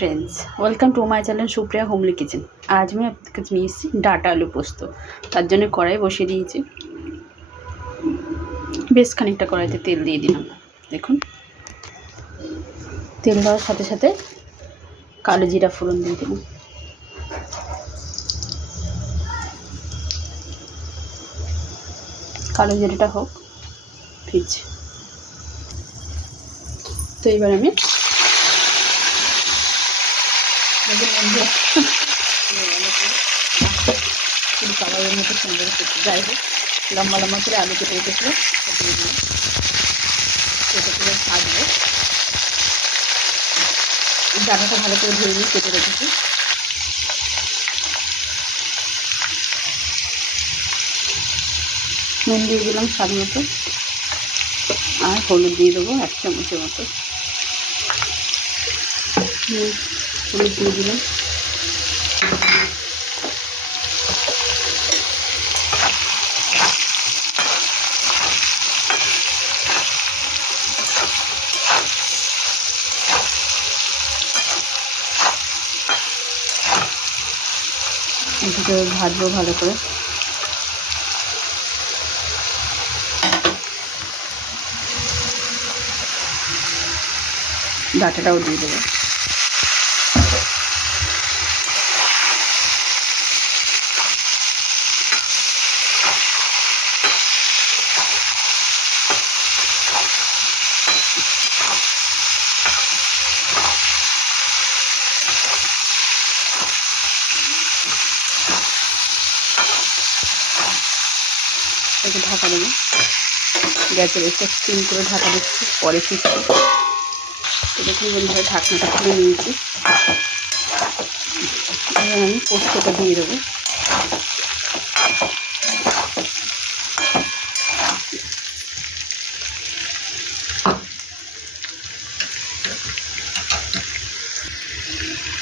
Friends welcome to my channel Supriya homely kitchen. आज मैं आपके काছে নিয়ে এসেছি ডাটা আলু পোস্ত। তার জন্য কড়াই বসিয়ে দিয়েছি, বেশ খানিকটা কড়াইতে তেল দিয়ে দিলাম। দেখুন তেল দেওয়ার সাথে সাথে কালো জিরা ফোড়ন দিয়ে দিলাম। কালো জিরাটা হোক ফিরছে, তো এবার আমি কাবাবের মতো সুন্দর করতে যাই হোক, লম্বা লম্বা করে আলু কেটে রেখেছিল দিয়ে দিলাম। কেটে করে ভাজবো, ডাটাটা ভালো করে ধুয়ে নিয়ে কেটে রেখেছি। নুন দিয়ে দিলাম স্বাদ মতো, আর হলুদ দিয়ে দেবো 1 চামচের মতো। হলুদ দিয়ে দিলাম। এটাকে ভাজবো ভালো করে। ডাটাটাও দিয়ে দেবো। এটাকে ঢাকা দেবো, গ্যাসের একটা স্টিম করে ঢাকা দিচ্ছি, পরে ফিরছি। তো দেখুন বন্ধুরা ঢাকনাটা খুলে নিয়েছি। এবার আমি পোস্তটা দিয়ে দেবো।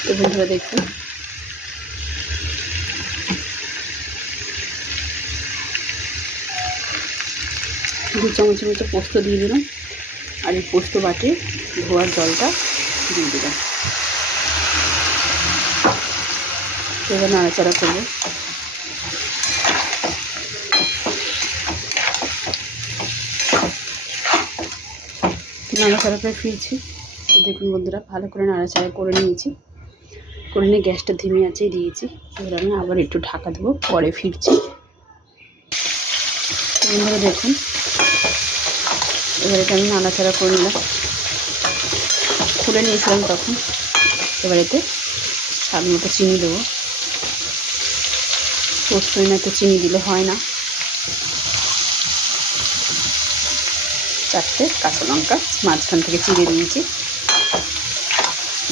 তো বন্ধুরা দেখুন দু চামচের মতো পোস্ত দিয়ে দিলাম, আর এই পোস্ত বাটি ধোয়ার জলটা দিয়ে দিলাম। এবার নাড়াচাড়া করবো। নাড়াচাড়া করে ফিরছি। তো দেখুন বন্ধুরা ভালো করে নাড়াচাড়া করে নিয়েছি, করে নিয়ে গ্যাসটা ধিমে আঁচেই দিয়েছি। এবার আমি আবার একটু ঢাকা দেবো, পরে ফিরছি। বন্ধুরা দেখুন এবার এটা আমি নাড়াচাড়া করে নিলাম, খুলে নিয়েছিলাম তখন। এবার এতে স্বাদ মতো চিনি দেবো। পোস্তই না তো চিনি দিলে হয় না। 4টে কাঁচা লঙ্কা মাঝখান থেকে চিড়ে দিয়েছি,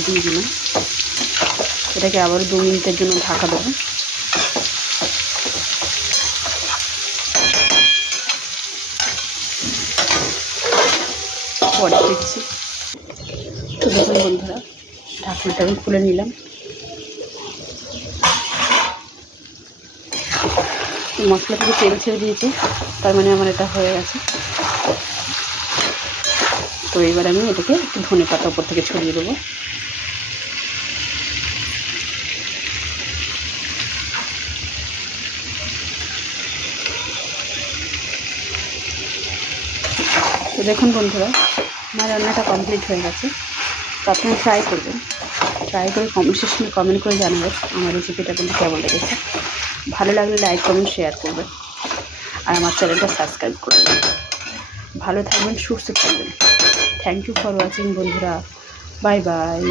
দিয়ে দিলাম। এটাকে আবার 2 মিনিটের জন্য ঢাকা দেবো। পরে দিচ্ছি। তো দেখুন বন্ধুরা ঢাকনাটা আমি খুলে নিলাম। মশলা থেকে তেল ছেড়ে দিয়েছি, তার মানে আমার এটা হয়ে গেছে। তো এবার আমি এটাকে একটু ধনে পাতা উপর থেকে ছড়িয়ে দেবো। তো দেখুন বন্ধুরা আমার রান্নাটা কমপ্লিট হয়ে গেছে। তো আপনারা ট্রাই করবেন, ট্রাই করে কমেন্ট সেকশনে কমেন্ট করে জানাবেন আমার রেসিপিটা কিন্তু কেমন লেগেছে। ভালো লাগলে লাইক কমেন্ট শেয়ার করবেন, আর আমার চ্যানেলটা সাবস্ক্রাইব করবেন। ভালো থাকবেন, সুস্থ থাকবেন। থ্যাংক ইউ ফর ওয়াচিং বন্ধুরা, বাই বাই।